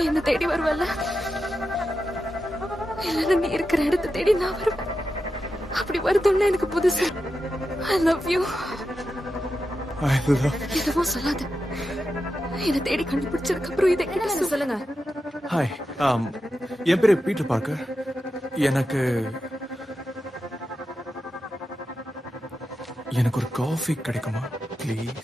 நீ என்ன தேடி வருவல்ல, இல்லைன்னா நீ இருக்கிற இடத்தை தேடி நான் வருவேன். அப்படி வருதுன்னு எனக்கு புதுசு. I love you. எதுவும் சொல்லாத. என்ன தேடி கண்டுபிடிச்சதுக்கு அப்புறம் இதை கிட்ட சொல்லுங்க. ஹாய், என் பேரு பீட்டர் பார்க்கர். எனக்கு ஒரு காஃபி கிடைக்குமா ப்ளீஸ்?